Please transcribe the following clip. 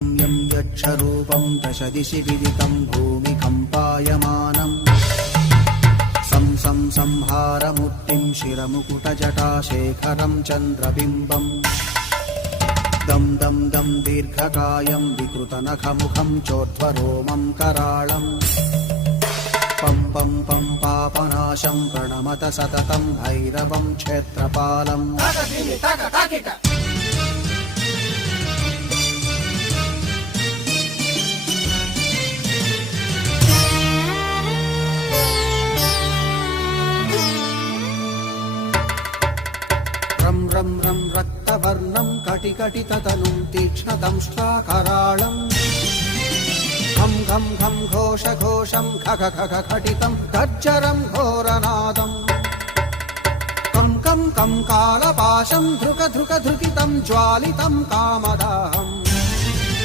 यं यक्षरूपं दशदिशि विदितं भूमिकम्पायमानम् संहारमूर्तिं शिरमुकुटजटाशेखरं चन्द्रबिम्बम् दं दं दं दीर्घकायं विकृतनखमुखं चोर्ध्वरोमं कराळम् पं पं पं पापनाशं प्रणमत सततं भैरवं क्षेत्रपालम् रं रं रं रक्तवर्णं कटिकटिततनुं तीक्ष्णदंष्ट्राकराळम् घं घं घं घोषघोषं खग खग खटितं तर्जरं घोरनादम् कं कं कं कालपाशं धृक धृक धृकितं ज्वालितं कामदाहम्